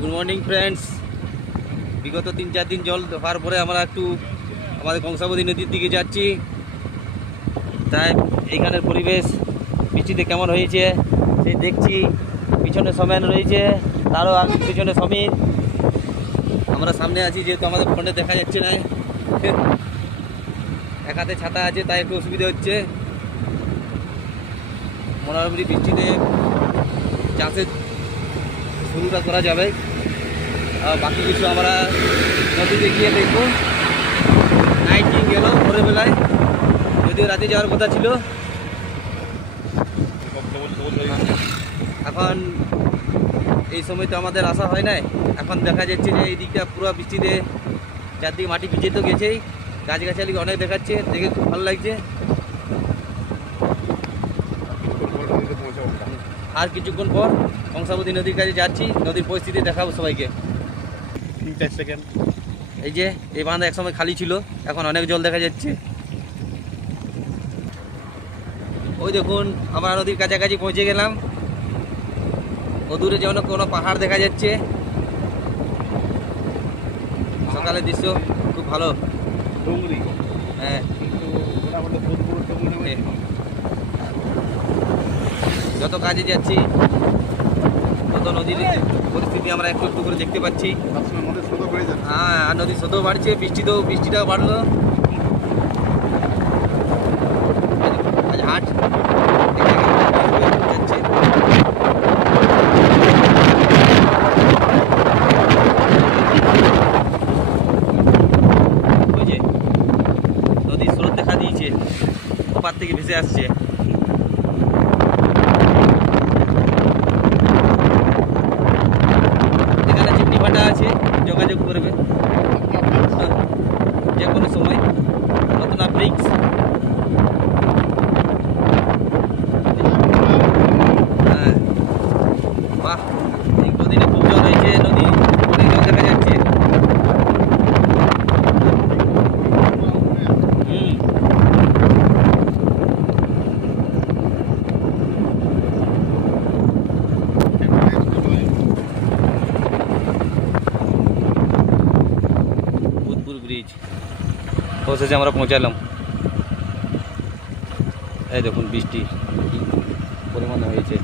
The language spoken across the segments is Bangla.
গুড মর্নিং ফ্রেন্ডস বিগত তিন, চার দিন জল হওয়ার পরে আমরা একটু আমাদের কংসাবতী নদীর দিকে যাচ্ছি। তাই এইখানের পরিবেশ, বৃষ্টিতে কেমন হয়েছে, সেই দেখছি পিছনে সমেন রয়েছে, তারও পিছনে সমীর আমরা সামনে আছি, যেহেতু আমাদের ফোনে দেখা যাচ্ছে না। এক হাতে ছাতা আছে, তাই একটু অসুবিধা হচ্ছে। মোটামুটি বৃষ্টিতে চাষের শুরুটা করা যাবে। বাকি কিছু আমরা নদীতে গিয়ে দেখব। নাইটিং গেল ভোরবেলায়। যদিও রাতে যাওয়ার কথা ছিল। এখন এই সময় তো আমাদের আসা হয় নাই। এখন দেখা যাচ্ছে যে এই দিকটা পুরো বৃষ্টিতে চারদিকে মাটি ভিজে তো গেছেই। গাছগাছালি অনেক দেখাচ্ছে, দেখে খুব ভালো লাগছে। আর কিছুক্ষণ পর কংসাবতী নদীর কাছে যাচ্ছি নদীর পরিস্থিতি দেখাবো সবাইকে। সেকেন্ড এই যে এই বাঁধ একসময় খালি ছিল এখন অনেক জল দেখা যাচ্ছে। ওই দেখুন আমরা নদীর কাছাকাছি পৌঁছে গেলাম। ও দূরে যেন কোনো পাহাড় দেখা যাচ্ছে। সকালের দৃশ্য খুব ভালো। ডুংরি। হ্যাঁ। হ্যাঁ। যত কাজে যাচ্ছি তত নদীর পরিস্থিতি আমরা একটু একটু করে দেখতে পাচ্ছি। বেড়ে হ্যাঁ আর নদীর স্রোতও বাড়ছে বৃষ্টিতেও বৃষ্টিটাও বাড়লো। আজ হাট নদীর স্রোত দেখা দিয়েছে ওপার থেকে ভেসে আসছে। যে কোনো সময়। নতুন ব্রিক্স হ্যাঁ বাহ এই কদিনে খুব জল হয়েছে নদী অনেক জল দেখা যাচ্ছে হুম ভূতপুর ব্রিজ অবশেষে আমরা পৌঁছালাম। এই দেখুন বৃষ্টি পরিমাণে হয়েছে।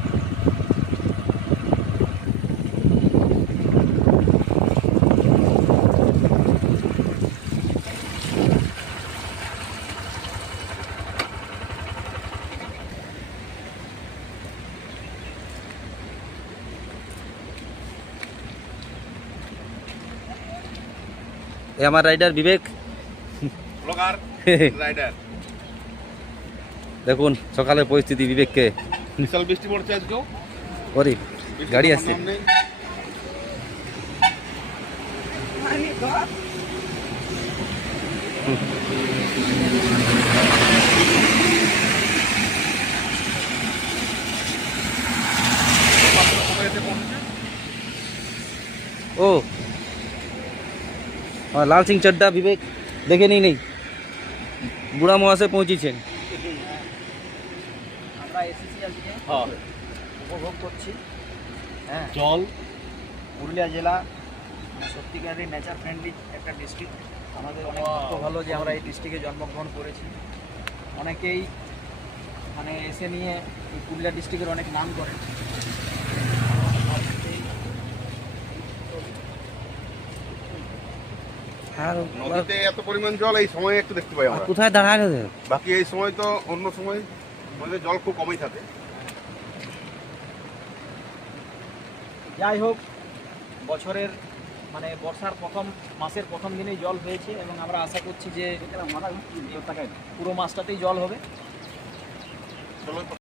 আমার রাইডার বিবেক। দেখুন সকালের পরিস্থিতি বিবেককে। বিশাল বৃষ্টি পড়ছে আজকেও। ওরে গাড়ি। কোথায় ও লাল সিং চড্ডা বিবেক দেখে নিই নেই। বুড়া মহাশয় পৌঁছেছেন। আমরা এসেছি আজকে। হ্যাঁ, উপভোগ করছি। হ্যাঁ। জল। পুরুলিয়া জেলা সত্যিকারের নেচার ফ্রেন্ডলি একটা ডিস্ট্রিক্ট আমাদের অনেক ভালো যে আমরা এই ডিস্ট্রিক্টে জন্মগ্রহণ করেছি। অনেকেই মানে এসে নিয়ে পুরুলিয়া ডিস্ট্রিক্টের অনেক নাম করে। নদীতে এত পরিমাণ জল এই সময়ে একটু দেখতে পাই আমরা। কোথায় দাঁড়ায় বাকি এই সময় তো অন্য সময় নদীতে জল খুব কমই থাকে। যাই হোক বছরের মানে বর্ষার প্রথম মাসের প্রথম দিনেই জল হয়েছে এবং আমরা আশা করছি যে পুরো মাসটাতেই জল হবে।